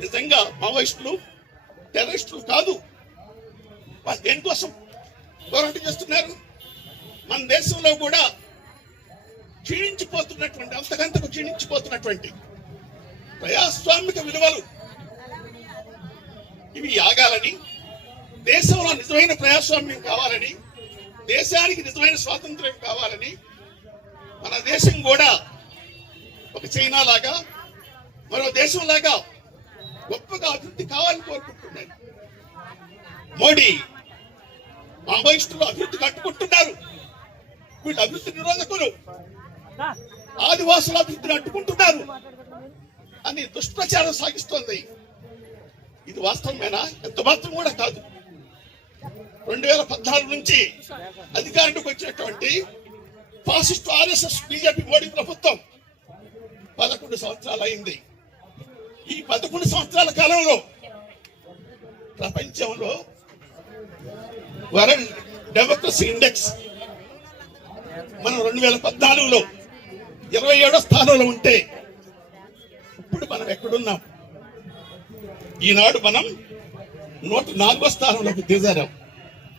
నిజంగా మావోయిస్టులు టెర్రరిస్టులు కాదు. వాళ్ళు దేనికోసం పోరాటం చేస్తున్నారు? మన దేశంలో కూడా క్షీణించిపోతున్నటువంటి అంతకంతకు క్షీణించిపోతున్నటువంటి ప్రజాస్వామిక విలువలు ఇవి ఆగాలని దేశంలో నిజమైన ప్రజాస్వామ్యం కావాలని దేశానికి నిజమైన స్వాతంత్ర్యం కావాలని మన దేశం కూడా ఒక చైనా లాగా మరో దేశం లాగా కావాలని కోరుకుంటున్నాను. మోడీ మావోయిస్టులు అభివృద్ధి కట్టుకుంటున్నారు. వీళ్ళు అభివృద్ధి నిరోధకులు. ఆదివాసుల అభివృద్ధిని అడ్డుకుంటున్నారు అని దుష్ప్రచారం సాగిస్తోంది. ఇది వాస్తవమేనా? ఎంత మాత్రం కూడా కాదు. రెండు వేల పద్నాలుగు నుంచి అధికారానికి వచ్చినటువంటి ఫాసిస్ట్ ఆర్ఎస్ఎస్ బీజేపీ మోడీ ప్రభుత్వం పదకొండు సంవత్సరాలు అయింది. ఈ పదకొండు సంవత్సరాల కాలంలో ప్రపంచంలో వరల్డ్ డెమోక్రసీ ఇండెక్స్ మనం రెండు వేల పద్నాలుగులో ఇరవై ఏడో స్థానంలో ఉంటే ఇప్పుడు మనం ఎక్కడున్నాం? ఈనాడు మనం నూట నాలుగో స్థానంలోకి దిగజారాం